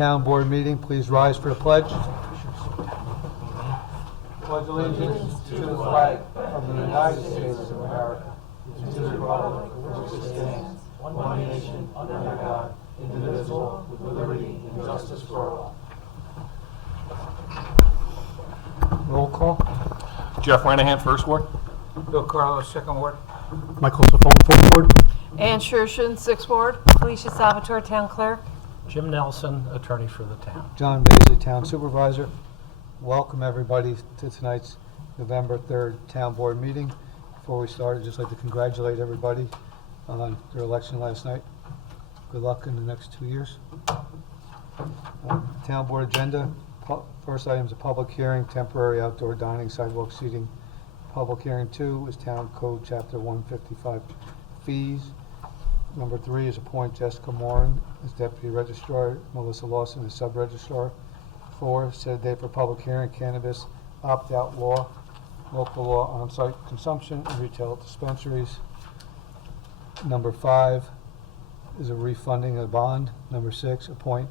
town board meeting. Please rise for the pledge. Pledge allegiance to the flag of the United States of America and to the republic for which it stands, one nation, under God, indivisible, with liberty and justice for all. Roll call. Jeff Ranahan, First Ward. Bill Carlos, Second Ward. Michael Safone, Fourth Ward. Ann Shershin, Sixth Ward. Felicia Salvatore, Town Clerk. Jim Nelson, attorney for the town. John Bailey, Town Supervisor. Welcome everybody to tonight's November 3rd Town Board meeting. Before we start, I'd just like to congratulate everybody on their election last night. Good luck in the next 2 years. Town Board agenda. First item is a public hearing, temporary outdoor dining, sidewalk seating. Public hearing 2 is Town Code Chapter 155 fees. Number 3 is appoint Jessica Moran as Deputy Registrar, Melissa Lawson as Sub-Registrar. 4, set a date for public hearing, cannabis opt-out law, local law on-site consumption and retail dispensaries. Number 5 is a refunding of bond. Number 6, appoint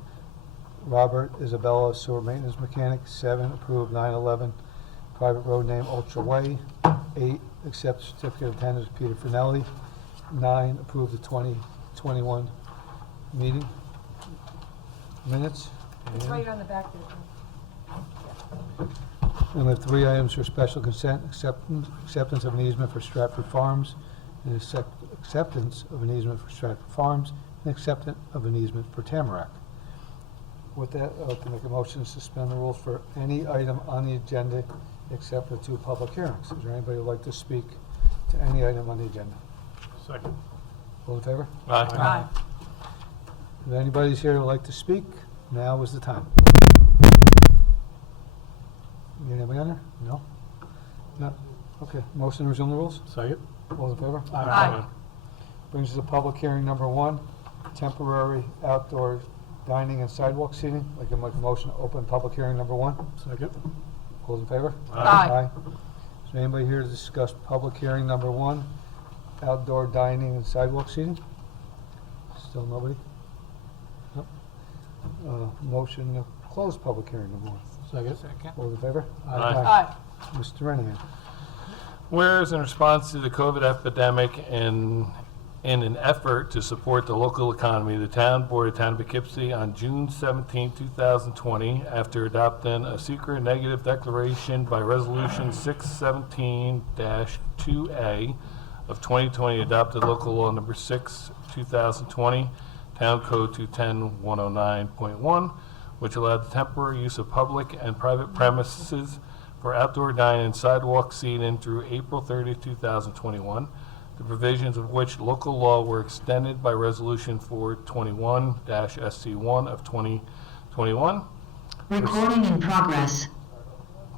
Robert Isabella sewer maintenance mechanic. 7, approve 9/11 private road name Ultra Way. 8, accept certificate of attendance Peter Finelli. 9, approve the 2021 meeting minutes. It's right on the back there. And we have 3 items for special consent: acceptance of an easement for Stratford Farms, and acceptance of an easement for Stratford Farms, and acceptance of an easement for Tamarack. With that, I'd like to make a motion to suspend the rules for any item on the agenda except for 2 public hearings. Is there anybody who would like to speak to any item on the agenda? Second. All in favor? Aye. If anybody's here who would like to speak, now is the time. You got anybody on there? No? No? Okay, motion to resume the rules? Second. All in favor? Aye. Brings us to public hearing number 1, temporary outdoor dining and sidewalk seating. I'd like to make a motion to open public hearing number 1. Second. All in favor? Aye. Is there anybody here to discuss public hearing number 1, outdoor dining and sidewalk seating? Still nobody? Nope. Motion to close public hearing number 1. Second. All in favor? Aye. Mr. Renihan. Whereas in response to the COVID epidemic and in an effort to support the local economy, the Town Board of Town of Poughkeepsie on June 17, 2020, after adopting a secret negative declaration by Resolution 617-2A of 2020, adopted local law number 6, 2020, Town Code 210-109.1, which allowed the temporary use of public and private premises for outdoor dining and sidewalk seating through April 30, 2021. The provisions of which local law were extended by Resolution 421-SC1 of 2021. Recording in progress.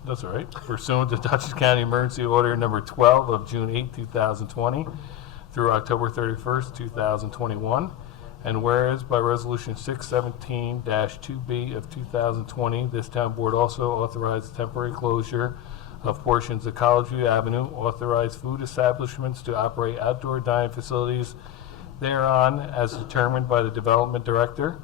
That's all right. Pursuant to Dutchess County Emergency Order Number 12 of June 8, 2020 through October 31st, 2021. And whereas by Resolution 617-2B of 2020, this town board also authorized temporary closure of portions of College View Avenue, authorized food establishments to operate outdoor dining facilities thereon as determined by the development director,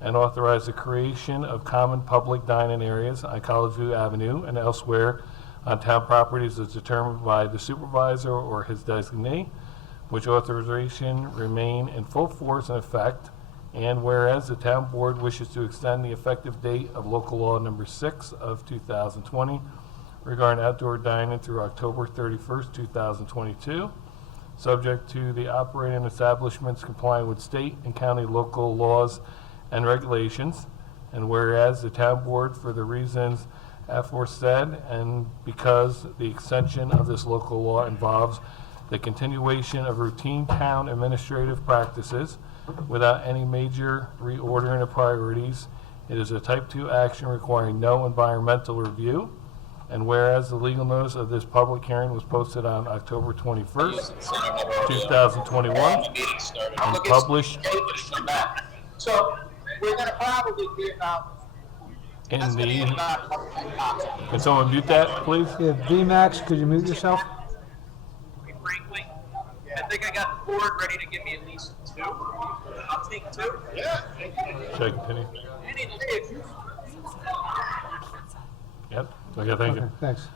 and authorized the creation of common public dining areas on College View Avenue and elsewhere on town properties as determined by the supervisor or his designee, which authorization remain in full force and effect. And whereas the town board wishes to extend the effective date of local law number 6 of 2020 regarding outdoor dining through October 31st, 2022, subject to the operating establishments complying with state and county local laws and regulations. And whereas the town board, for the reasons aforesaid, and because the extension of this local law involves the continuation of routine town administrative practices without any major reordering of priorities, it is a type 2 action requiring no environmental review. And whereas the legal notice of this public hearing was posted on October 21st, 2021, and published So we're going to probably be about. in the, can someone mute that, please? Yeah, VMAX, could you mute yourself? Frankly, I think I got the board ready to give me at least 2. I'll take 2. Yeah. Check, Penny. Any 2. Yep, okay, thank you. Okay, thanks.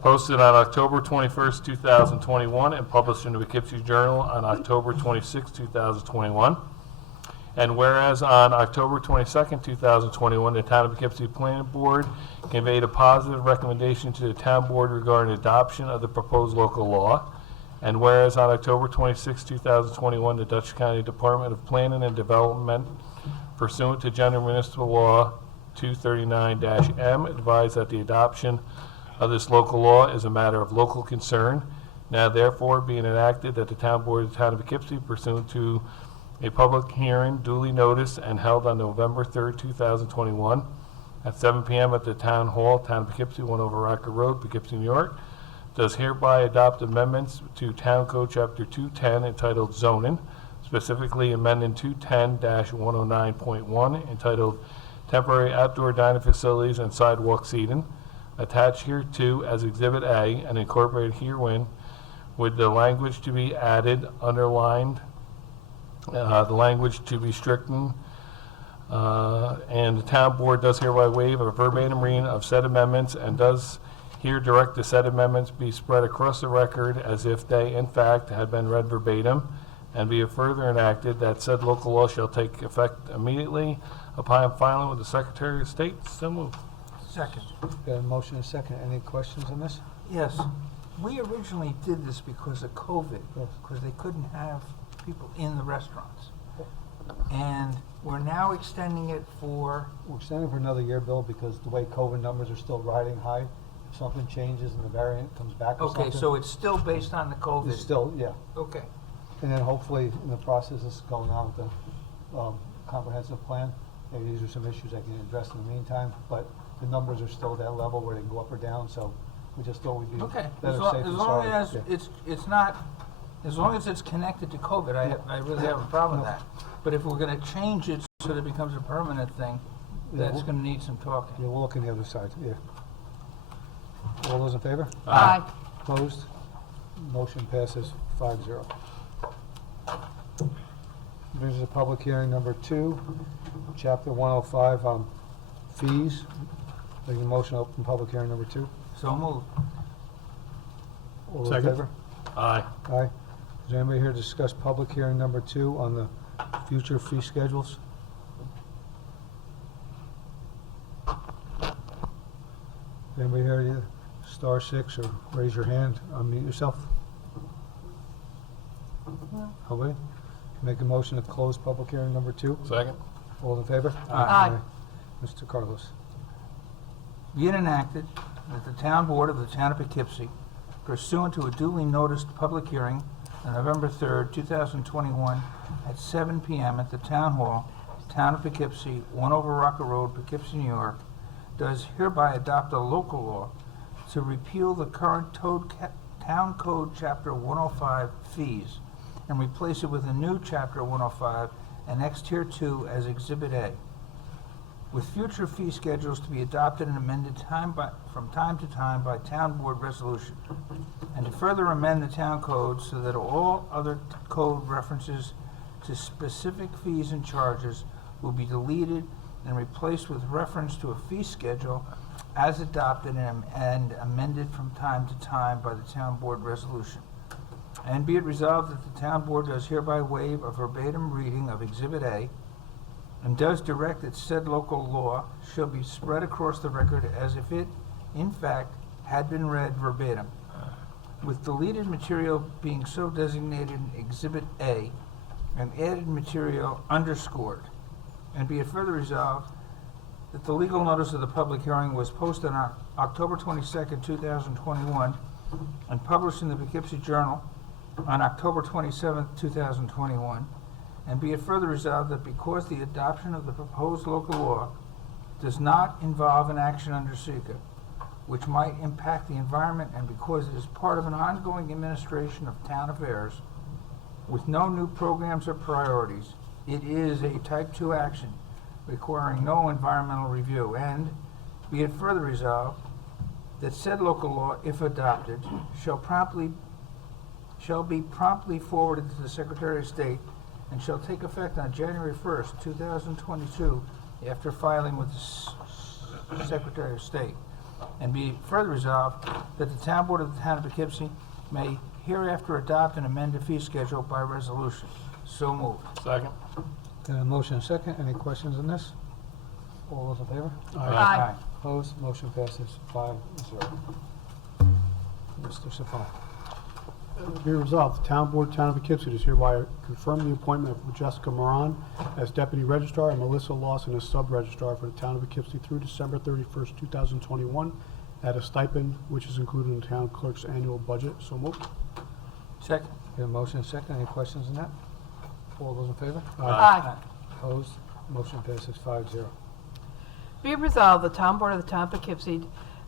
Posted on October 21st, 2021, and published in the Poughkeepsie Journal on October 26, 2021. And whereas on October 22nd, 2021, the Town of Poughkeepsie Planning Board conveyed a positive recommendation to the Town Board regarding adoption of the proposed local law. And whereas on October 26, 2021, the Dutchess County Department of Planning and Development, pursuant to General Municipal Law 239-M, advised that the adoption of this local law is a matter of local concern. Now therefore being enacted that the Town Board of the Town of Poughkeepsie, pursuant to a public hearing duly noticed and held on November 3rd, 2021, at 7 p.m. at the Town Hall, Town of Poughkeepsie, 1 Over Rocker Road, Poughkeepsie, New York, does hereby adopt amendments to Town Code Chapter 210 entitled Zoning, specifically amending 210-109.1 entitled Temporary Outdoor Dining Facilities and Sidewalk Seating, attached hereto as Exhibit A and incorporated herein with the language to be added, underlined, the language to be stricken, and the Town Board does hereby waive a verbatim reading of said amendments and does here direct the said amendments be spread across the record as if they, in fact, had been read verbatim, and be it further enacted that said local law shall take effect immediately upon filing with the Secretary of State. So moved. Second. Got a motion and a second. Any questions on this? Yes, we originally did this because of COVID, Yes. because they couldn't have people in the restaurants. And we're now extending it for, We're extending for another year, Bill, because the way COVID numbers are still riding high. If something changes and the variant comes back or something. okay, so it's still based on the COVID? It's still, yeah. Okay, And then hopefully, in the process that's going on with the comprehensive plan, maybe these are some issues that can address in the meantime, but the numbers are still at that level where they can go up or down, so we just thought we'd be okay. better As safe long, than as long sorry. as Yeah. it's not, as long as it's connected to COVID, I really have a problem with that. But if we're gonna change it so that it becomes a permanent thing, Yeah, that's we'll- gonna need some talking. Yeah, we'll look on the other side, yeah. All those in favor? Aye. Opposed? Motion passes 5-0. Brings us to public hearing number 2, chapter 105 on fees. Making a motion to open public hearing number 2. So moved. All those in Second. favor? Aye. Aye. Is there anybody here to discuss public hearing number 2 on the future fee schedules? Anybody here, either star 6 or raise your hand, unmute yourself? Nobody? Make a motion to close public hearing number 2. Second? All in favor? Aye. Mr. Carlos. Be it enacted that the Town Board of the Town of Poughkeepsie, pursuant to a duly noticed public hearing on November 3rd, 2021, at 7 p.m. at the Town Hall, Town of Poughkeepsie, 1 Over Rocker Road, Poughkeepsie, New York, does hereby adopt a local law to repeal the current Town Code Chapter 105 fees and replace it with a new Chapter 105 annexed hereto as Exhibit A, with future fee schedules to be adopted and amended from time to time by Town Board resolution, and to further amend the Town Code so that all other code references to specific fees and charges will be deleted and replaced with reference to a fee schedule as adopted and amended from time to time by the Town Board resolution. And be it resolved that the Town Board does hereby waive a verbatim reading of Exhibit A, and does direct that said local law shall be spread across the record as if it, in fact, had been read verbatim, with deleted material being so designated in Exhibit A and added material underscored. And be it further resolved that the legal notice of the public hearing was posted on October 22nd, 2021, and published in the Poughkeepsie Journal on October 27th, 2021, and be it further resolved that because the adoption of the proposed local law does not involve an action under SECA, which might impact the environment, and because it is part of an ongoing administration of town affairs with no new programs or priorities, it is a Type 2 action requiring no environmental review, and be it further resolved that said local law, if adopted, shall be promptly forwarded to the Secretary of State and shall take effect on January 1st, 2022, after filing with the Secretary of State. And be further resolved that the Town Board of the Town of Poughkeepsie may hereafter adopt and amend the fee schedule by resolution. So moved. Second. Got a motion and a second. Any questions on this? All those in favor? Aye. Opposed? Motion passes 5-0. Mr. Sapone. Be resolved, the Town Board, Town of Poughkeepsie does hereby confirm the appointment of Jessica Moran as Deputy Registrar and Melissa Lawson as Sub-Registrar for the Town of Poughkeepsie through December 31st, 2021, at a stipend which is included in the Town Clerk's annual budget. So moved. Second. Got a motion and a second. Any questions on that? All those in favor? Aye. Opposed? Motion passes 5-0. Be it resolved, the Town Board of the Town of Poughkeepsie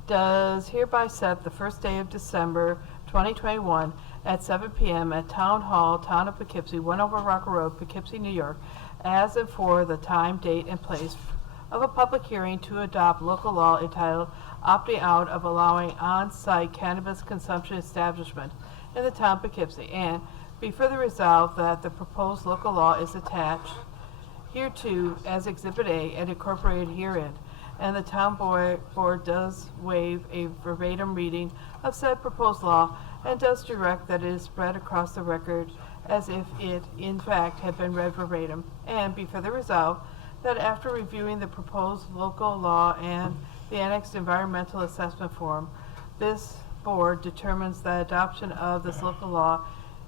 does hereby set the first day of December 2021 at 7 p.m. at Town Hall, Town of Poughkeepsie, 1 Over Rocker Road, Poughkeepsie, New York, as and for the time, date, and place of a public hearing to adopt local law entitled Opting Out of Allowing On-Site Cannabis Consumption Establishment in the Town of Poughkeepsie, and be further resolved that the proposed local law is attached hereto as Exhibit A and incorporated herein, and the Town Board does waive a verbatim reading of said proposed law and does direct that it is spread across the record as if it, in fact, had been read verbatim, and be further resolved that after reviewing the proposed local law and the annexed environmental assessment form, this board determines that adoption of this local law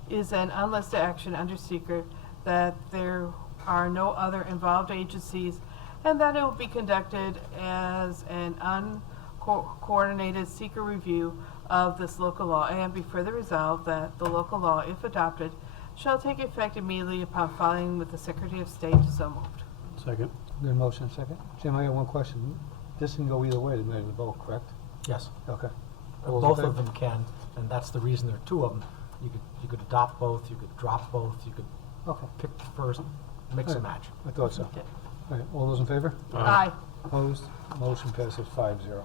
is an unlisted action under secret, that there are no other involved agencies, and that it will be conducted as an uncoordinated secret review of this local law, and be further resolved that the local law, if adopted, shall take effect immediately upon filing with the Secretary of State. So moved. Second. Got a motion and a second. Jim, I got one question. This can go either way tonight in the vote, correct? Yes. Okay. All those in Both favor? of them can, and that's the reason there are two of them. You could adopt both, you could drop both, you could Okay, pick first, mix and match. I thought so. Okay. All right, all those in favor? Aye. Opposed? Motion passes 5-0.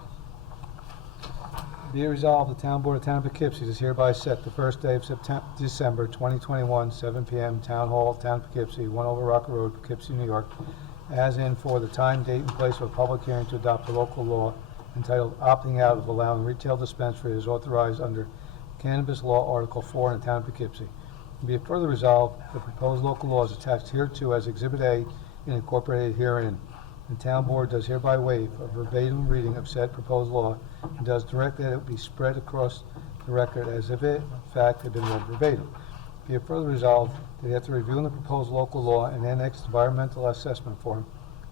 Be it resolved, the Town Board of Town of Poughkeepsie does hereby set the first day of December 2021, 7 p.m., Town Hall, Town of Poughkeepsie, 1 Over Rocker Road, Poughkeepsie, New York, as in for the time, date, and place of a public hearing to adopt a local law entitled Opting Out of Allowing Retail Dispensary as authorized under Cannabis Law Article 4 in the Town of Poughkeepsie. Be it further resolved, the proposed local law is attached hereto as Exhibit A and incorporated herein. The Town Board does hereby waive a verbatim reading of said proposed law and does direct that it be spread across the record as if it, in fact, had been read verbatim. Be it further resolved that after reviewing the proposed local law and annexed environmental assessment form,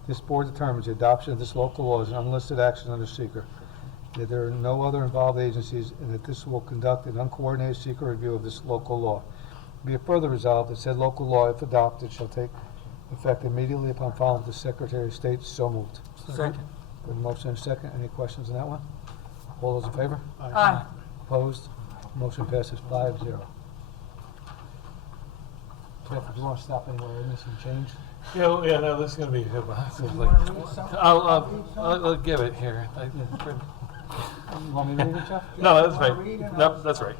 this board determines the adoption of this local law is an unlisted action under secret, that there are no other involved agencies, and that this will conduct an uncoordinated secret review of this local law. Be it further resolved that said local law, if adopted, shall take effect immediately upon filing with the Secretary of State. So moved. Second. Good motion and second. Any questions on that one? All those in favor? Aye. Opposed? Motion passes 5-0. Jeff, if you want to stop anywhere, we're missing change. Yeah, no, this is gonna be a good one. This is like- I'll give it here. You want me to read it, Jeff? No, that's right. Nope, that's right.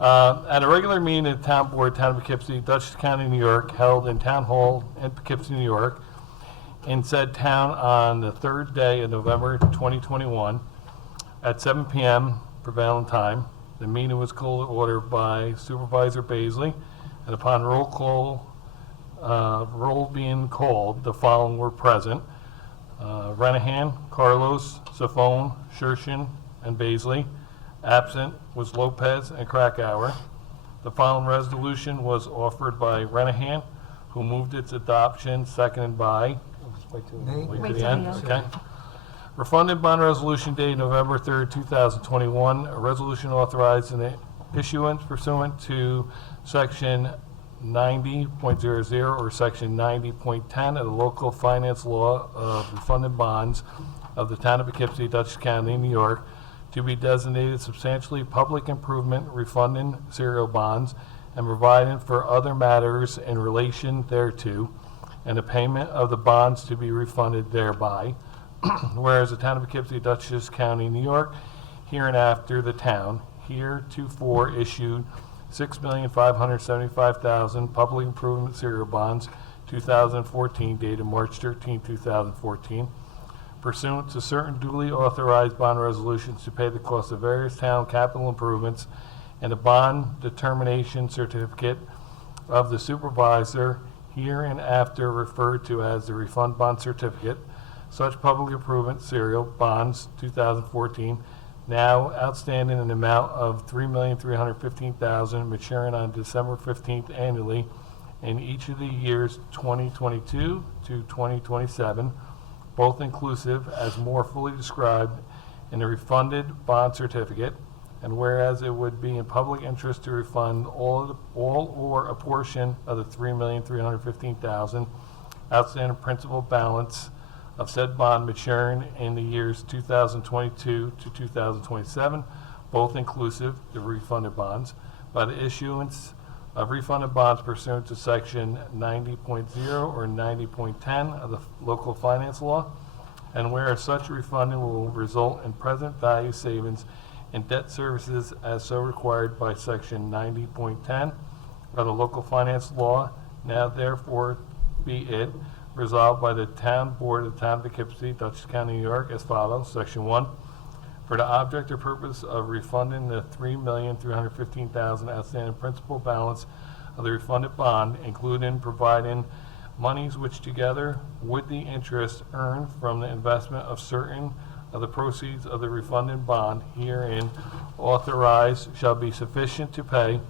At a regular meeting of the Town Board, Town of Poughkeepsie, Dutchess County, New York, held in Town Hall in Poughkeepsie, New York, in said town on the third day of November 2021 at 7 p.m. prevailing time. The meeting was called to order by Supervisor Baisley, and upon roll being called, the following were present: Renahan, Carlos, Safone, Shershin, and Baisley. Absent was Lopez and Krakauer. The following resolution was offered by Renahan, who moved its adoption, seconded by, We'll just wait till. Nate. wait Wait to the till end, the end. okay? Refunding bond resolution dated November 3rd, 2021, a resolution authorizing the issuance pursuant to section 90.00 or section 90.10 of the local finance law of refunding bonds of the town of Poughkeepsie, Dutchess County, New York, to be designated substantially public improvement refunding serial bonds and providing for other matters in relation thereto, and the payment of the bonds to be refunded thereby. Whereas the town of Poughkeepsie, Dutchess County, New York, hereinafter the town, heretofore issued 6,575,000 public improvement serial bonds 2014, dated March 13, 2014, pursuant to certain duly authorized bond resolutions to pay the cost of various town capital improvements and a bond determination certificate of the supervisor hereinafter referred to as the refund bond certificate. Such public improvement serial bonds 2014 now outstanding in an amount of $3,315,000 maturing on December 15th annually in each of the years 2022 to 2027, both inclusive as more fully described in the refunded bond certificate. And whereas it would be in public interest to refund all or a portion of the $3,315,000 outstanding principal balance of said bond maturing in the years 2022 to 2027, both inclusive, the refunded bonds, by the issuance of refunded bonds pursuant to section 90.0 or 90.10 of the local finance law, and where such refunding will result in present value savings in debt services as so required by section 90.10 of the local finance law, now therefore be it resolved by the Town Board of the Town of Poughkeepsie, Dutchess County, New York, as follows. Section 1, for the object or purpose of refunding the $3,315,000 outstanding principal balance of the refunded bond, including providing monies which together with the interest earned from the investment of certain of the proceeds of the refunded bond herein authorized shall be sufficient to pay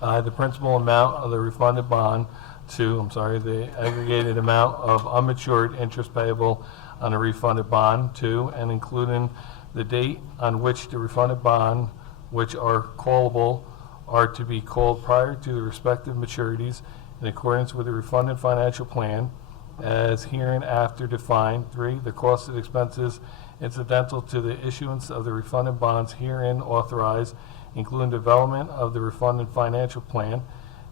the principal amount of the refunded bond to, the aggregated amount of unmatured interest payable on a refunded bond to, and including the date on which the refunded bond, which are callable, are to be called prior to the respective maturities in accordance with the refunded financial plan as hereinafter defined. 3, the costs and expenses incidental to the issuance of the refunded bonds herein authorized, including development of the refunded financial plan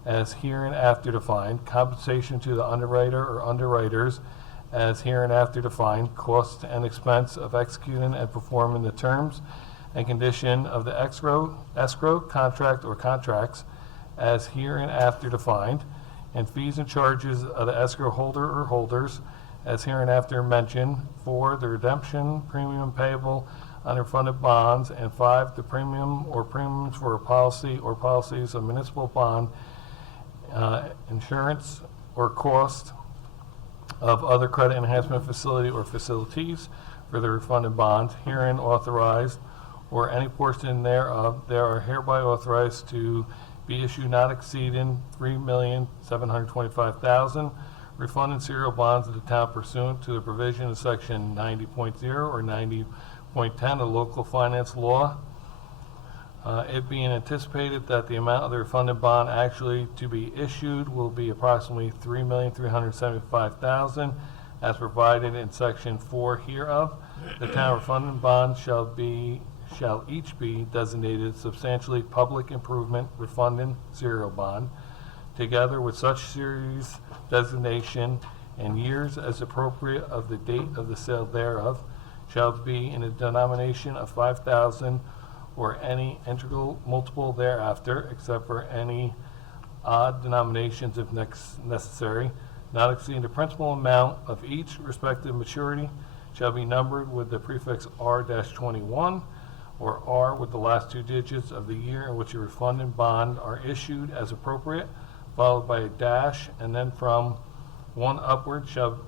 as hereinafter defined, compensation to the underwriter or underwriters as hereinafter defined, cost and expense of executing and performing the terms and condition of the escrow contract or contracts as hereinafter defined, and fees and charges of the escrow holder or holders as hereinafter mentioned. 4, the redemption premium payable on refunded bonds, and 5, the premium or premiums for a policy or policies of municipal bond, insurance or cost of other credit enhancement facility or facilities for the refunded bonds herein authorized, or any portion thereof, they are hereby authorized to be issued not exceeding $3,725,000 refunded serial bonds of the town pursuant to the provision of section 90.0 or 90.10 of local finance law. It being anticipated that the amount of the refunded bond actually to be issued will be approximately $3,375,000 as provided in section 4 hereof. The town refunded bonds shall each be designated substantially public improvement refunding serial bond, together with such series designation and years as appropriate of the date of the sale thereof, shall be in a denomination of 5,000 or any integral multiple thereafter, except for any odd denominations if necessary, not exceeding the principal amount of each respective maturity, shall be numbered with the prefix R-21 or R with the last 2 digits of the year in which a refunded bond are issued as appropriate, followed by a dash, and then from 1 upward shall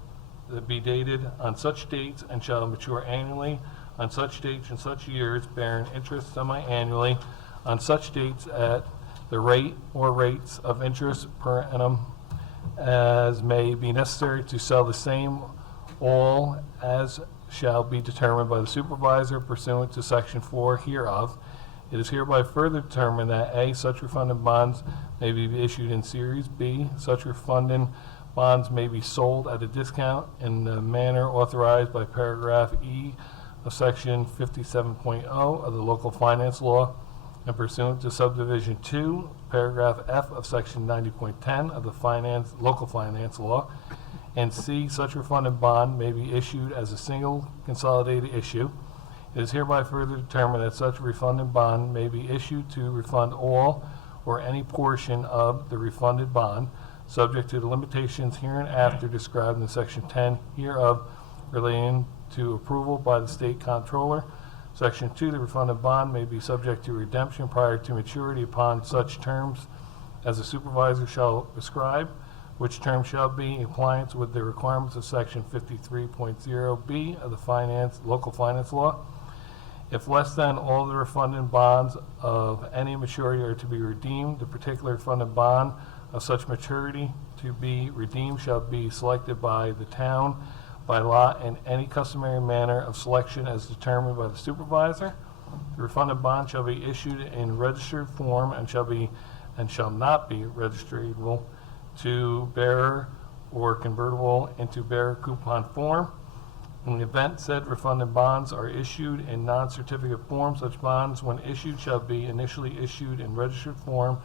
be dated on such dates and shall mature annually on such dates and such years, bearing interest semi-annually on such dates at the rate or rates of interest per annum as may be necessary to sell the same, all as shall be determined by the supervisor pursuant to section 4 hereof. It is hereby further determined that A, such refunded bonds may be issued in series. B, such refunding bonds may be sold at a discount in the manner authorized by paragraph E of section 57.0 of the local finance law and pursuant to subdivision 2, paragraph F of section 90.10 of the local finance law. And C, such refunded bond may be issued as a single consolidated issue. It is hereby further determined that such refunded bond may be issued to refund all or any portion of the refunded bond. subject to the limitations hereinafter described in Section 10 hereof relating to approval by the State Comptroller. Section 2, the refunded bond may be subject to redemption prior to maturity upon such terms as the supervisor shall prescribe, which term shall be in compliance with the requirements of Section 53.0B of the local finance law. If less than all the refunded bonds of any maturity are to be redeemed, the particular refunded bond of such maturity to be redeemed shall be selected by the town by lot in any customary manner of selection as determined by the supervisor. The refunded bond shall be issued in registered form and shall not be registrable to bearer or convertible into bearer coupon form. In the event said refunded bonds are issued in non-certificate form, such bonds, when issued, shall be initially issued in registered form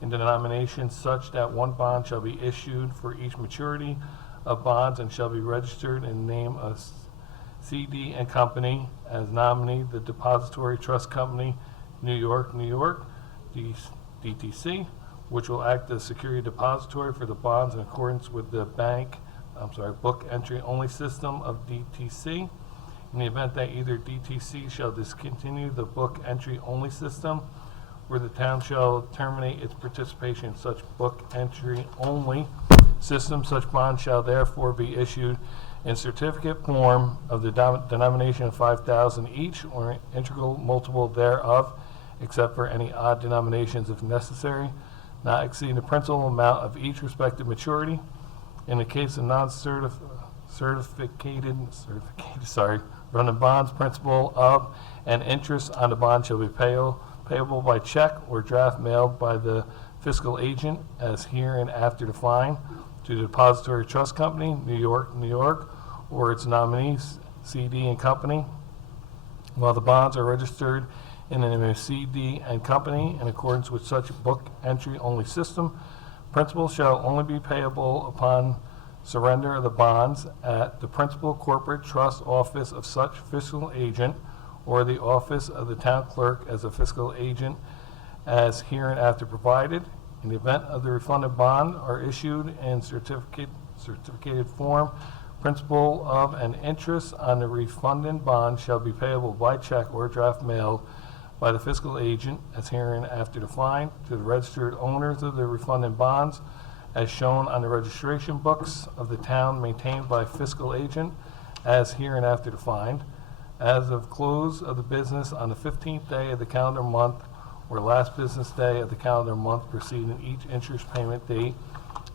in denominations such that one bond shall be issued for each maturity of bonds and shall be registered in the name of CD and Company as nominee, the Depository Trust Company, New York, New York, DTC, which will act as security depository for the bonds in accordance with the book entry only system of DTC. In the event that either DTC shall discontinue the book entry only system or the town shall terminate its participation in such book entry only system, such bonds shall therefore be issued in certificate form of the denomination of 5,000 each or integral multiple thereof, except for any odd denominations if necessary, not exceeding the principal amount of each respective maturity. In the case of non-certificated refunded bonds, principal of and interest on the bond shall be payable by check or draft mailed by the fiscal agent as hereinafter defined to the Depository Trust Company, New York, New York, or its nominees, CD and Company, while the bonds are registered in the name of CD and Company in accordance with such book entry only system. Principal shall only be payable upon surrender of the bonds at the principal corporate trust office of such fiscal agent or the office of the town clerk as a fiscal agent as hereinafter provided. In the event of the refunded bond are issued in certificated form, principal of and interest on the refunded bond shall be payable by check or draft mailed by the fiscal agent as hereinafter defined to the registered owners of the refunded bonds as shown on the registration books of the town maintained by fiscal agent as hereinafter defined, as of close of the business on the 15th day of the calendar month or last business day of the calendar month preceding each interest payment date,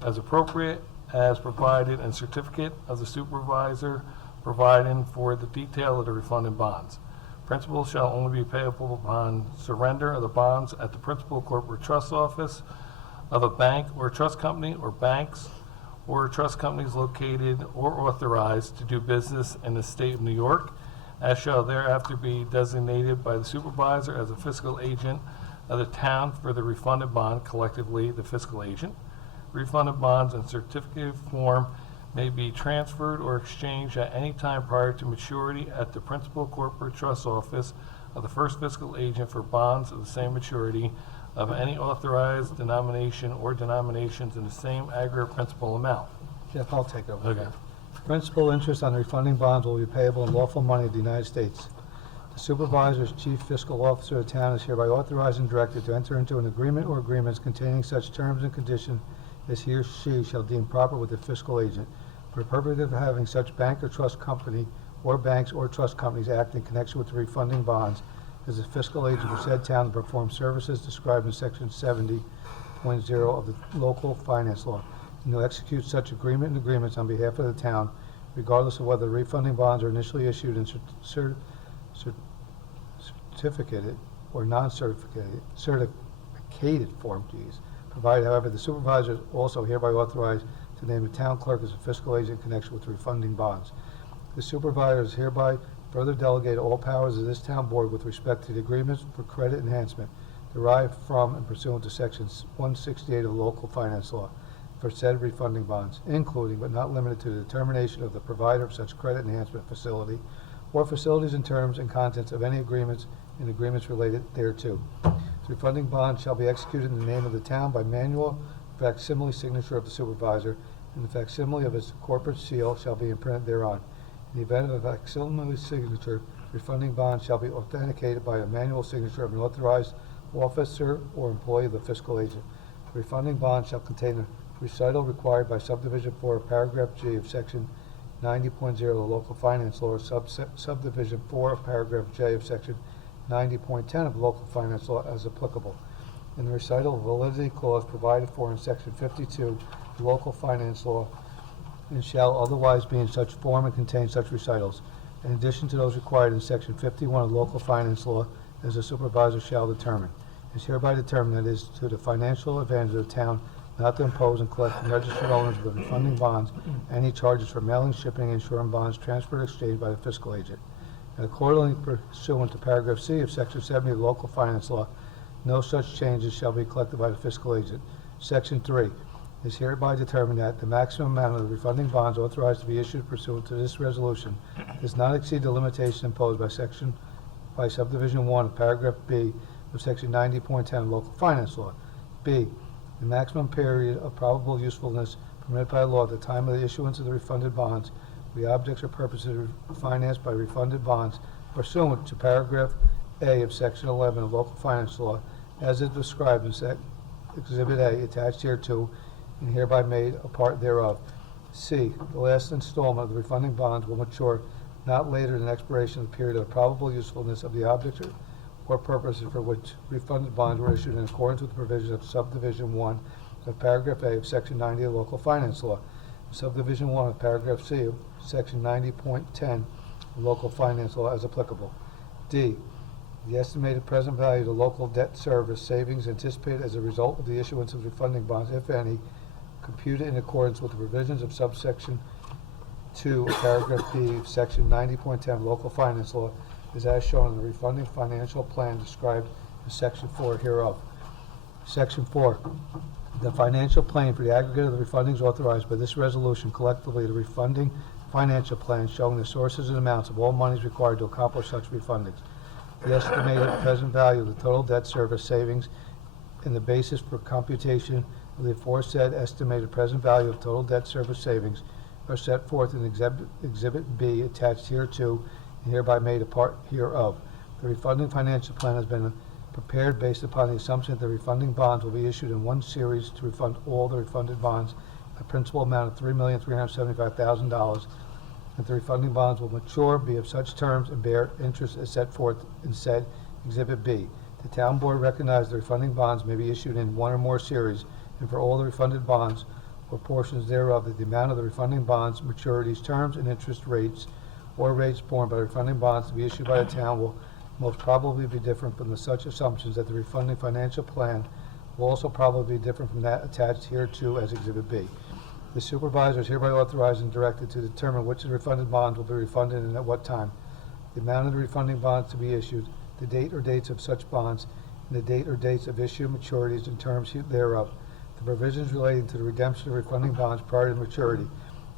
as appropriate, as provided in certificate of the supervisor providing for the detail of the refunded bonds. Principal shall only be payable upon surrender of the bonds at the principal corporate trust office of a bank or trust company or banks or trust companies located or authorized to do business in the state of New York, as shall thereafter be designated by the supervisor as a fiscal agent of the town for the refunded bond, collectively the fiscal agent. Refunded bonds in certificate form may be transferred or exchanged at any time prior to maturity at the principal corporate trust office of the first fiscal agent for bonds of the same maturity of any authorized denomination or denominations in the same aggregate principal amount. Jeff, I'll take over. Okay. Principal interest on the refunding bonds will be payable in lawful money of the United States. The supervisor as chief fiscal officer of the town is hereby authorized and directed to enter into an agreement or agreements containing such terms and conditions as he or she shall deem proper with the fiscal agent for the purpose of having such bank or trust company or banks or trust companies act in connection with the refunding bonds as a fiscal agent for said town to perform services described in section 70.0 of the local finance law, and to execute such agreement and agreements on behalf of the town, regardless of whether the refunding bonds are initially issued in certificated or certificated form, provided, however, the supervisor is also hereby authorized to name the town clerk as a fiscal agent in connection with refunding bonds. The supervisor is hereby further delegated all powers of this town board with respect to the agreements for credit enhancement derived from and pursuant to sections 168 of the local finance law for said refunding bonds, including but not limited to the determination of the provider of such credit enhancement facility or facilities and terms and contents of any agreements and agreements related thereto. The refunding bond shall be executed in the name of the town by manual facsimile signature of the supervisor, and the facsimile of his corporate seal shall be imprinted thereon. In the event of a facsimile signature, refunding bond shall be authenticated by a manual signature of an authorized officer or employee of the fiscal agent. The refunding bond shall contain a recital required by subdivision 4 of paragraph G of section 90.0 of the local finance law, subdivision 4 of paragraph J of section 90.10 of the local finance law as applicable. In the recital validity clause provided for in section 52 of the local finance law, and shall otherwise be in such form and contain such recitals, in addition to those required in section 51 of local finance law, as the supervisor shall determine. It is hereby determined that it is to the financial advantage of the town not to impose and collect from registered owners of the refunding bonds any charges for mailing, shipping, and insuring bonds transferred or exchanged by the fiscal agent. And accordingly pursuant to paragraph C of section 70 of the local finance law, no such changes shall be collected by the fiscal agent. Section 3, it is hereby determined that the maximum amount of the refunding bonds authorized to be issued pursuant to this resolution does not exceed the limitation imposed by subdivision 1 of paragraph B of section 90.10 of local finance law. B, the maximum period of probable usefulness permitted by law at the time of the issuance of the refunded bonds for the objects or purposes financed by refunded bonds pursuant to paragraph A of section 11 of local finance law as is described in Exhibit A attached hereto and hereby made a part thereof. C, the last installment of the refunding bonds will mature not later than expiration of the period of probable usefulness of the objects or purposes for which refunded bonds were issued in accordance with the provisions of subdivision 1 of paragraph A of section 90 of local finance law, subdivision 1 of paragraph C of section 90.10 of local finance law as applicable. D, the estimated present value of the local debt service savings anticipated as a result of the issuance of refunding bonds, if any, computed in accordance with the provisions of subsection 2 of paragraph B of section 90.10 of local finance law, is as shown in the refunding financial plan described in section 4 hereof. Section 4, the financial plan for the aggregate of the refundings authorized by this resolution, collectively the refunding financial plan showing the sources and amounts of all monies required to accomplish such refundings. The estimated present value of the total debt service savings and the basis for computation of the aforesaid estimated present value of total debt service savings are set forth in Exhibit B attached hereto and hereby made a part hereof. The refunding financial plan has been prepared based upon the assumption that the refunding bonds will be issued in one series to refund all the refunded bonds, a principal amount of $3,375,000, that the refunding bonds will mature, be of such terms, and bear interest as set forth in said Exhibit B. The town board recognizes the refunding bonds may be issued in one or more series, and for all the refunded bonds or portions thereof, that the amount of the refunding bonds, maturities, terms, and interest rates or rates borne by refunding bonds to be issued by the town will most probably be different from the such assumptions that the refunding financial plan will also probably be different from that attached hereto as Exhibit B. The supervisor is hereby authorized and directed to determine which of the refunded bonds will be refunded and at what time, the amount of the refunding bonds to be issued, the date or dates of such bonds, and the date or dates of issue, maturities, and terms thereof, the provisions relating to the redemption of refunding bonds prior to maturity,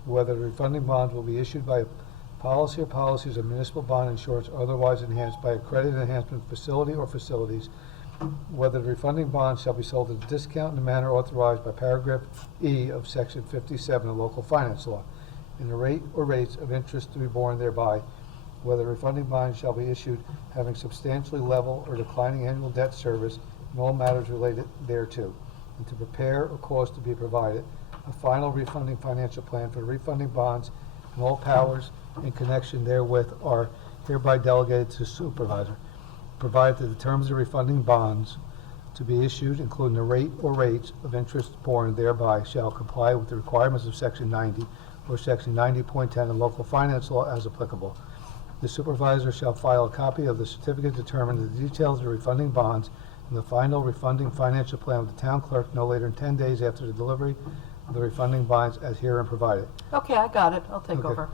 whether the refunding bonds will be issued by a policy or policies of municipal bond insurance or otherwise enhanced by a credit enhancement facility or facilities, whether the refunding bonds shall be sold at a discount in the manner authorized by paragraph E of section 57 of local finance law, and the rate or rates of interest to be borne thereby, whether refunding bonds shall be issued having substantially level or declining annual debt service and all matters related thereto, and to prepare or cause to be provided a final refunding financial plan for the refunding bonds, and all powers in connection therewith are hereby delegated to the supervisor, provided that the terms of refunding bonds to be issued, including the rate or rates of interest borne thereby, shall comply with the requirements of section 90 or section 90.10 of local finance law as applicable. The supervisor shall file a copy of the certificate determining the details of the refunding bonds and the final refunding financial plan with the town clerk no later than 10 days after the delivery of the refunding bonds as herein provided. Okay, I got it. I'll take Okay. over.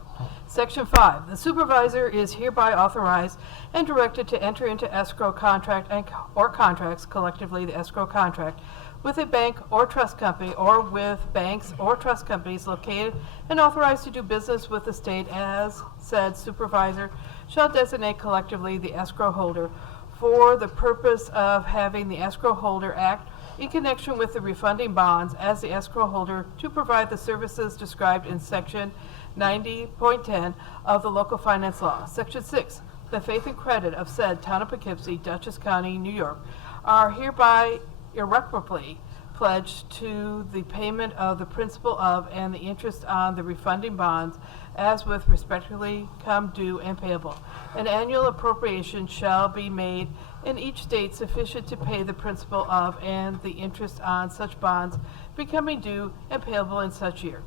Section 5, the supervisor is hereby authorized and directed to enter into escrow contract or contracts, collectively the escrow contract, with a bank or trust company or with banks or trust companies located and authorized to do business with the state as said supervisor shall designate collectively the escrow holder for the purpose of having the escrow holder act in connection with the refunding bonds as the escrow holder to provide the services described in Section 90.10 of the local finance law. Section 6, the faith and credit of said Town of Poughkeepsie, Dutchess County, New York, are hereby irrevocably pledged to the payment of the principal of and the interest on the refunding bonds as with respectively come due and payable. An annual appropriation shall be made in each state sufficient to pay the principal of and the interest on such bonds becoming due and payable in such year.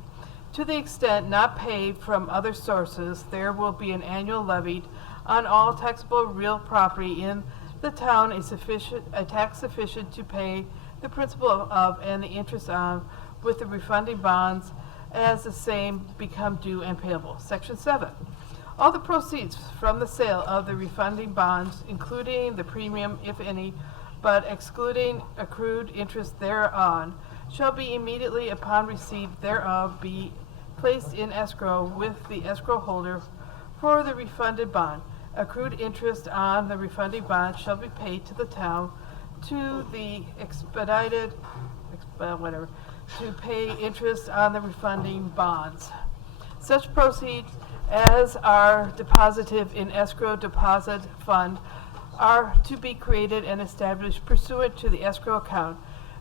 To the extent not paid from other sources, there will be an annual levied on all taxable real property in the town a tax sufficient to pay the principal of and the interest on with the refunding bonds as the same become due and payable. Section 7. All the proceeds from the sale of the refunding bonds, including the premium, if any, but excluding accrued interest thereon, shall be immediately upon receipt thereof be placed in escrow with the escrow holder for the refunded bond. Accrued interest on the refunding bond shall be paid to the town to the to pay interest on the refunding bonds. Such proceeds as are deposited in escrow deposit fund are to be created and established pursuant to the escrow account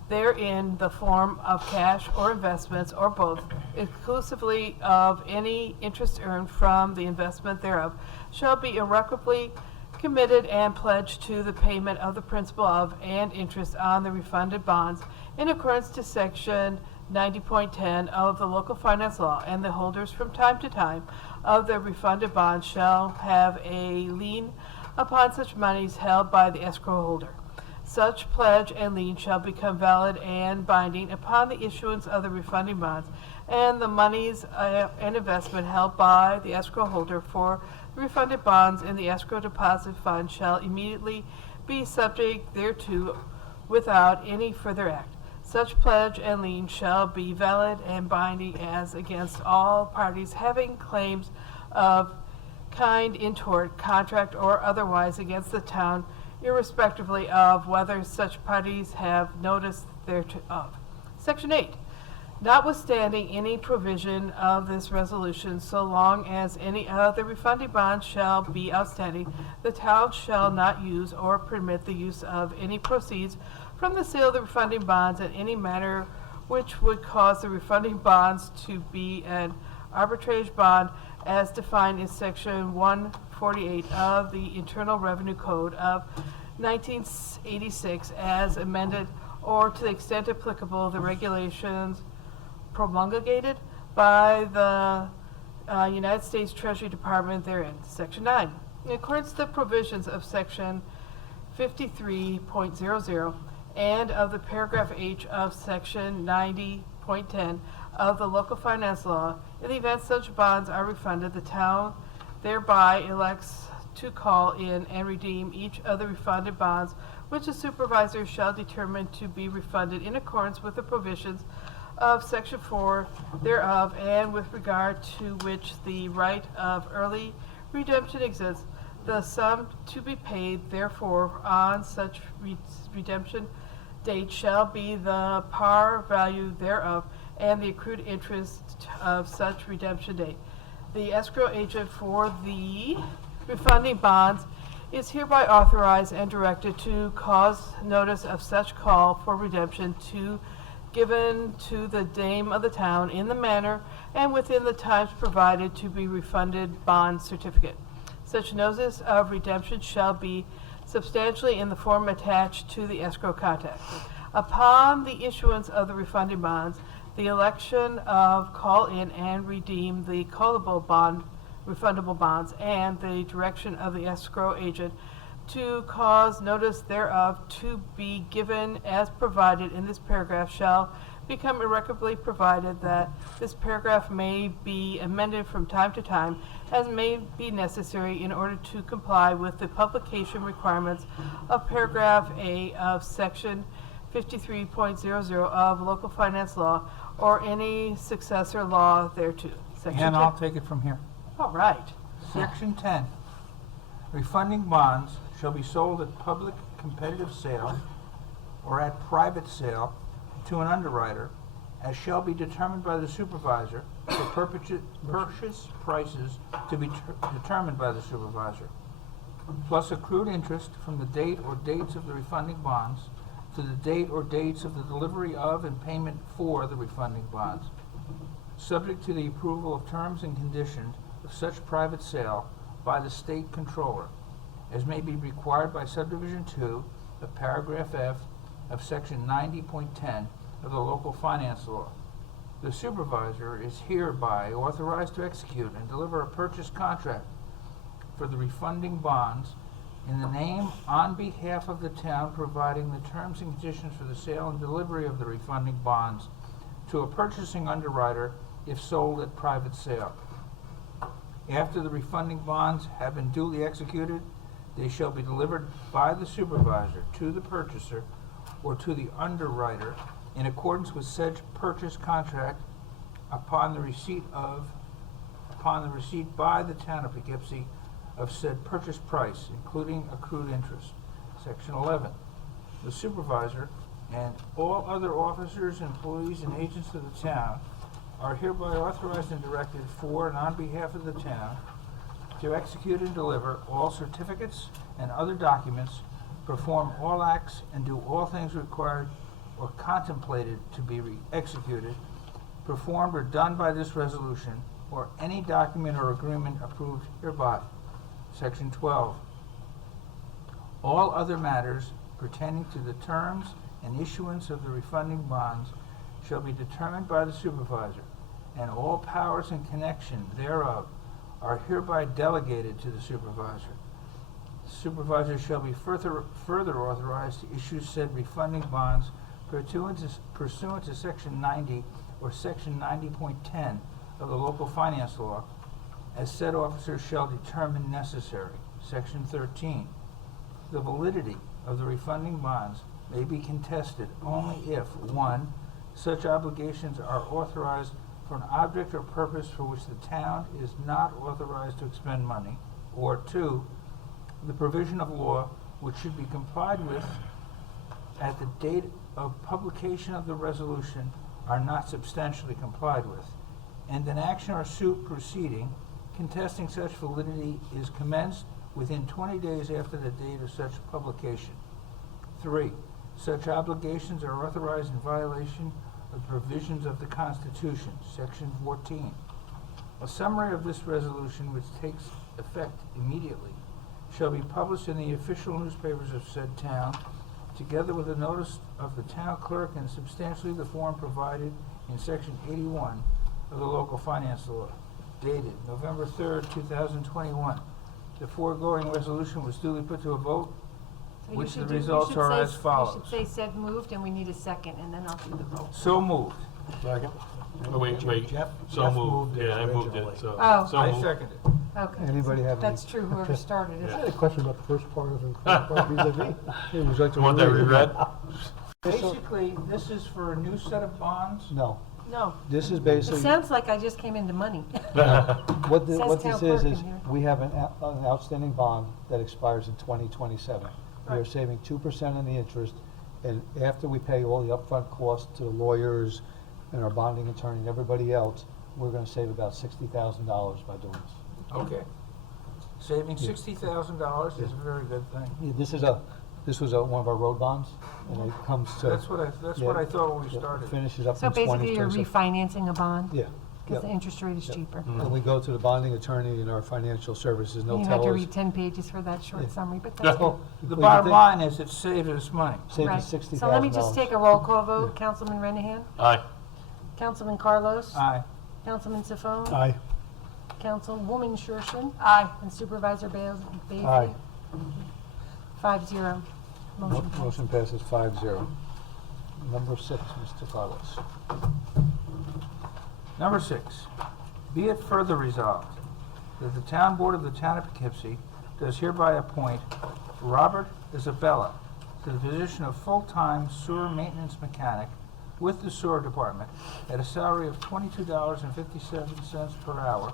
therein the form of cash or investments or both, exclusively of any interest earned from the investment thereof, shall be irrevocably committed and pledged to the payment of the principal of and interest on the refunded bonds in accordance to Section 90.10 of the local finance law, and the holders from time to time of the refunded bonds shall have a lien upon such monies held by the escrow holder. Such pledge and lien shall become valid and binding upon the issuance of the refunding bonds, and the monies and investment held by the escrow holder for the refunded bonds in the escrow deposit fund shall immediately be subject thereto without any further act. Such pledge and lien shall be valid and binding as against all parties having claims of kind in tort, contract, or otherwise against the town, irrespectively of whether such parties have notice thereof. Section 8. Notwithstanding any provision of this resolution, so long as any of the refunding bonds shall be outstanding, the town shall not use or permit the use of any proceeds from the sale of the refunding bonds in any manner which would cause the refunding bonds to be an arbitrage bond as defined in Section 148 of the Internal Revenue Code of 1986 as amended, or to the extent applicable, the regulations promulgated by the United States Treasury Department therein. Section 9. In accordance with the provisions of Section 53.00 and of the paragraph H of Section 90.10 of the local finance law, in the event such bonds are refunded, the town thereby elects to call in and redeem each of the refunded bonds, which the supervisor shall determine to be refunded in accordance with the provisions of Section 4 thereof, and with regard to which the right of early redemption exists. The sum to be paid, therefore, on such redemption date shall be the par value thereof, and the accrued interest of such redemption date. The escrow agent for the refunding bonds is hereby authorized and directed to cause notice of such call for redemption to given to the dame of the town in the manner and within the times provided to be refunded bond certificate. Such notice of redemption shall be substantially in the form attached to the escrow contract. Upon the issuance of the refunding bonds, the election of call in and redeem the callable bond, refundable bonds, and the direction of the escrow agent to cause notice thereof to be given as provided in this paragraph shall become irrevocably provided that this paragraph may be amended from time to time as may be necessary in order to comply with the publication requirements of paragraph A of Section 53.00 of local finance law or any successor law thereto. Section And 10. I'll take it from here. All right. Section 10, refunding bonds shall be sold at public competitive sale or at private sale to an underwriter, as shall be determined by the supervisor, for purchase prices to be determined by the supervisor, plus accrued interest from the date or dates of the refunding bonds to the date or dates of the delivery of and payment for the refunding bonds, subject to the approval of terms and conditions of such private sale by the state controller, as may be required by subdivision 2 of paragraph F of section 90.10 of the local finance law. The supervisor is hereby authorized to execute and deliver a purchase contract for the refunding bonds in the name on behalf of the town, providing the terms and conditions for the sale and delivery of the refunding bonds to a purchasing underwriter if sold at private sale. After the refunding bonds have been duly executed, they shall be delivered by the supervisor to the purchaser or to the underwriter in accordance with said purchase contract upon the receipt by the town of Poughkeepsie of said purchase price, including accrued interest. Section 11. The supervisor and all other officers, employees, and agents of the town are hereby authorized and directed for and on behalf of the town to execute and deliver all certificates and other documents, perform all acts, and do all things required or contemplated to be executed, performed, or done by this resolution, or any document or agreement approved hereby. Section 12. All other matters pertaining to the terms and issuance of the refunding bonds shall be determined by the supervisor, and all powers in connection thereof are hereby delegated to the supervisor. The supervisor shall be further authorized to issue said refunding bonds pursuant to Section 90 or Section 90.10 of the local finance law, as said officer shall determine necessary. Section 13. The validity of the refunding bonds may be contested only if, 1, such obligations are authorized for an object or purpose for which the town is not authorized to expend money, or 2, the provision of law which should be complied with at the date of publication of the resolution are not substantially complied with, and an action or suit proceeding contesting such validity is commenced within 20 days after the date of such publication. 3, such obligations are authorized in violation of provisions of the Constitution, Section 14. A summary of this resolution, which takes effect immediately, shall be published in the official newspapers of said town, together with a notice of the town clerk and substantially the form provided in Section 81 of the local finance law, dated November 3rd, 2021. The foregoing resolution was duly put to a vote, So you which should the do- you results should are say- as follows. You should say said moved, and we need a second, and then I'll do the roll. So moved. Second. Oh, wait, Jeff so Jeff moved, it yeah, I moved originally. it, so. Oh. So I moved. seconded. Okay. Anybody have any? That's true, whoever started I it. had a question about the first part of the part vis-à-vis. Hey, would you like to Want that reread? reread? Basically, this is for a new set of bonds. No, No, this is it basically, sounds like I just came into money. what says this town is clerk in is, here. we have an outstanding bond that expires in 2027. We are Right. saving 2% on the interest, and after we pay all the upfront costs to the lawyers and our bonding attorney and everybody else, we're gonna save about $60,000 by doing this. Okay. Saving $60,000 is a very good thing. Yeah, this was one of our road bonds, and it comes to. That's what I thought when we yeah, started. Finishes up So in 2027. basically, you're refinancing a bond? Yeah. Because the Yep. interest rate is Yep. cheaper. And we go to the bonding attorney and our financial services, they'll You tell had to us. read 10 pages for that short Yeah. summary, but that's Oh, good. The well, you bottom think- line is it saves us money. Save you Right. $60,000. So let me just take a roll call vote. Councilman Renahan? Aye. Councilman Carlos? Aye. Councilman Sifon? Aye. Councilwoman Schuerschen? Aye. And Supervisor Bailey? Aye. 5-0. Motion passed. Motion passes 5-0. Number 6, Mr. Carlos. Number 6, be it further resolved that the town board of the town of Poughkeepsie does hereby appoint Robert Isabella to the position of full-time sewer maintenance mechanic with the sewer department at a salary of $22.57 per hour,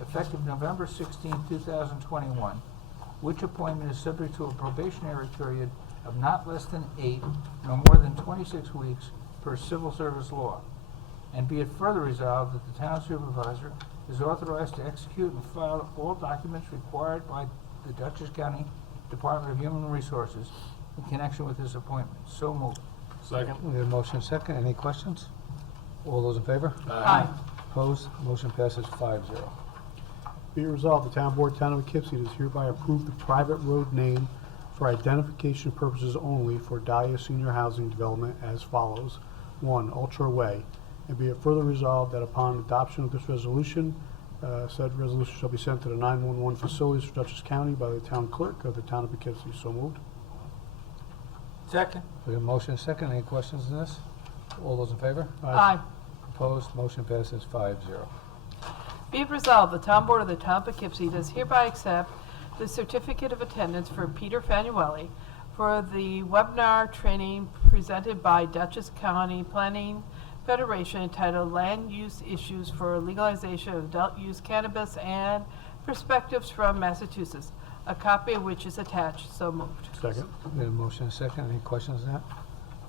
effective November 16, 2021, which appointment is subject to a probationary period of not less than 8 nor more than 26 weeks per civil service law. And be it further resolved that the town supervisor is authorized to execute and file all documents required by the Dutchess County Department of Human Resources in connection with this appointment. So moved. Second. We have a motion and a second. Any questions? All those in favor? Aye. Opposed? Motion passes 5-0. Be it resolved, the Town Board, Town of Poughkeepsie does hereby approve the private road name for identification purposes only for Dahlia Senior Housing Development as follows. 1, Ultra Way. And be it further resolved that upon adoption of this resolution, said resolution shall be sent to the 911 facilities for Dutchess County by the Town Clerk of the Town of Poughkeepsie. So moved. Second. We have a motion and a second. Any questions on this? All those in favor? Aye. Opposed? Motion passes 5-0. Be it resolved, the Town Board of the Town of Poughkeepsie does hereby accept the certificate of attendance for Peter Fanuelli for the webinar training presented by Dutchess County Planning Federation entitled Land Use Issues for Legalization of Adult Use Cannabis and Perspectives from Massachusetts, a copy of which is attached. So moved. Second. We have a motion and a second. Any questions on that?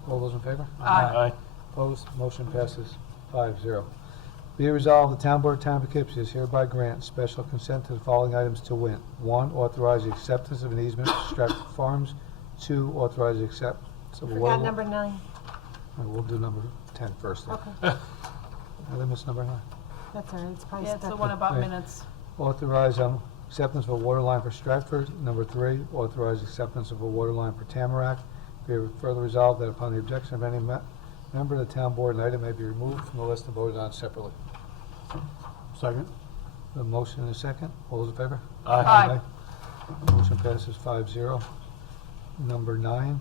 All those in favor? Aye. Opposed? Motion passes 5-0. Be it resolved, the Town Board of Town of Poughkeepsie is hereby grant special consent to the following items to wit. 1, authorize the acceptance of an easement for Stratford Farms. 2, authorize the acceptance of a water... Forgot number 9. We'll do number 10 first. Then. Okay, Did I miss number 9? that's all right, it's probably Yeah, it's the stuck. one about Aye. minutes. Authorize acceptance of a water line for Stratford. Number 3, authorize acceptance of a water line for Tamarack. Be it further resolved that upon the objection of any member of the Town Board, an item may be removed from the list and voted on separately. Second. A motion and a second. All those in favor? Aye. Motion passes 5-0. Number 9.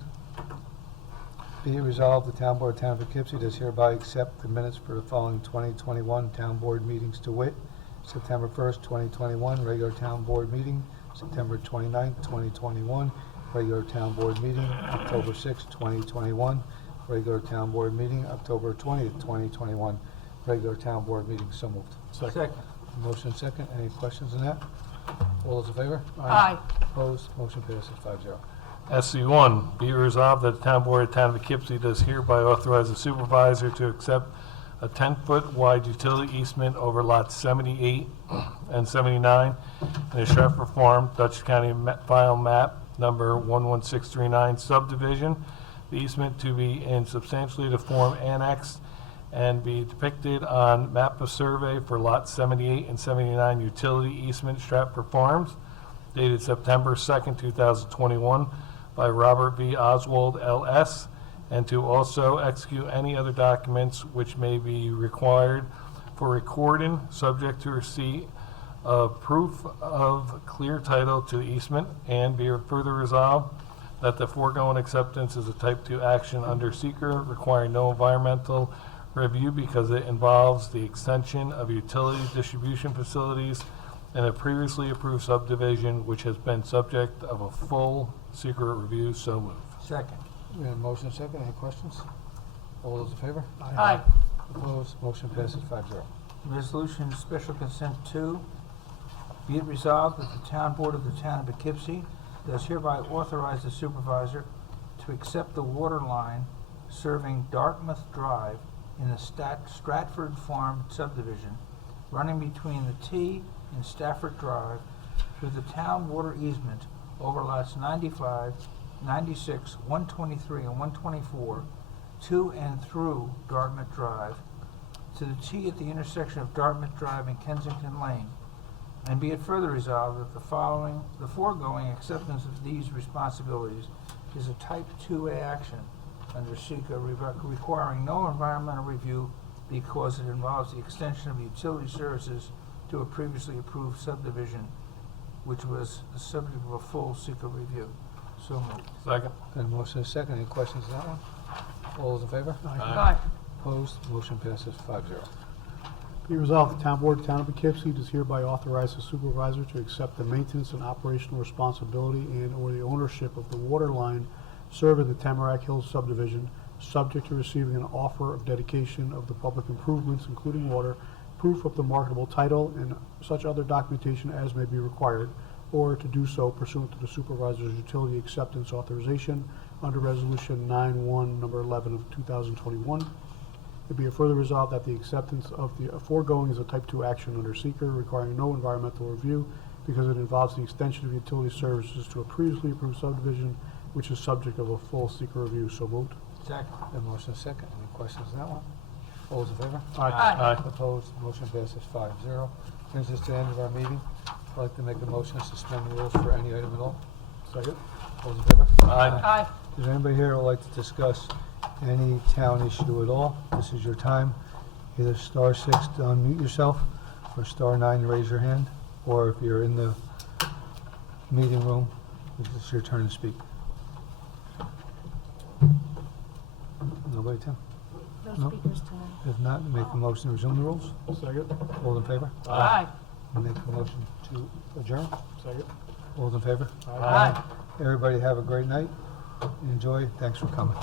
Be it resolved, the Town Board of Town of Poughkeepsie does hereby accept the minutes for the following 2021 Town Board meetings to wit. September 1st, 2021, regular Town Board meeting. September 29th, 2021, regular Town Board meeting. October 6th, 2021, regular Town Board meeting. October 20th, 2021, regular Town Board meeting. So moved. Second. Motion second. Any questions on that? All those in favor? Aye. Opposed? Motion passes 5-0. SC1, be it resolved that the Town Board of Town of Poughkeepsie does hereby authorize the supervisor to accept a 10-foot wide utility easement over lots 78 and 79 in the Stratford Farm, Dutchess County File Map Number 11639 subdivision. The easement to be in substantially the form annexed and be depicted on map of survey for lot 78 and 79 utility easement Stratford Farms, dated September 2nd, 2021, by Robert V. Oswald, L.S., and to also execute any other documents which may be required for recording, subject to receipt of proof of clear title to the easement, and be further resolved that the foregoing acceptance is a type 2 action under seeker requiring no environmental review because it involves the extension of utility distribution facilities in a previously approved subdivision which has been subject of a full secret review. So moved. Second. We have a motion and second. Any questions? All those in favor? Aye. Opposed? Motion passes 5-0. Resolution Special Consent 2, be it resolved that the Town Board of the Town of Poughkeepsie does hereby authorize the supervisor to accept the water line serving Dartmouth Drive in the Stratford Farm subdivision running between the T and Stafford Drive through the town water easement over lots 95, 96, 123, and 124 to and through Dartmouth Drive to the T at the intersection of Dartmouth Drive and Kensington Lane. And be it further resolved that the foregoing acceptance of these responsibilities is a type 2A action under SECA requiring no environmental review because it involves the extension of utility services to a previously approved subdivision which was the subject of a full SECA review. So moved. Second. Got a motion and second. Any questions on that one? All those in favor? Aye. Opposed? Motion passes 5-0. Be resolved, the Town Board of Town of Poughkeepsie does hereby authorize the supervisor to accept the maintenance and operational responsibility and/or the ownership of the water line serving the Tamarack Hills subdivision, subject to receiving an offer of dedication of the public improvements, including water, proof of the marketable title, and such other documentation as may be required. or to do so pursuant to the supervisor's utility acceptance authorization under Resolution 9-1, number 11 of 2021. It be it further resolved that the acceptance of the foregoing is a type 2 action under seeker requiring no environmental review because it involves the extension of utility services to a previously approved subdivision, which is subject of a full seeker review. So moved. Second. A motion is second. Any questions on that one? All those in favor? Aye. Opposed? Motion passes 5-0. Brings us to the end of our meeting. I'd like to make a motion to suspend the rules for any item at all. Second. All those in favor? Aye. Aye. Is there anybody here who would like to discuss any town issue at all? This is your time. Either star 6 to unmute yourself, or star 9 to raise your hand, or if you're in the meeting room, this is your turn to speak. Nobody, Tim? No speakers tonight. If not, make a motion to resume the rules. Second. All in favor? Aye. Make a motion to adjourn. Second. All in favor? Aye. Everybody have a great night. Enjoy. Thanks for coming.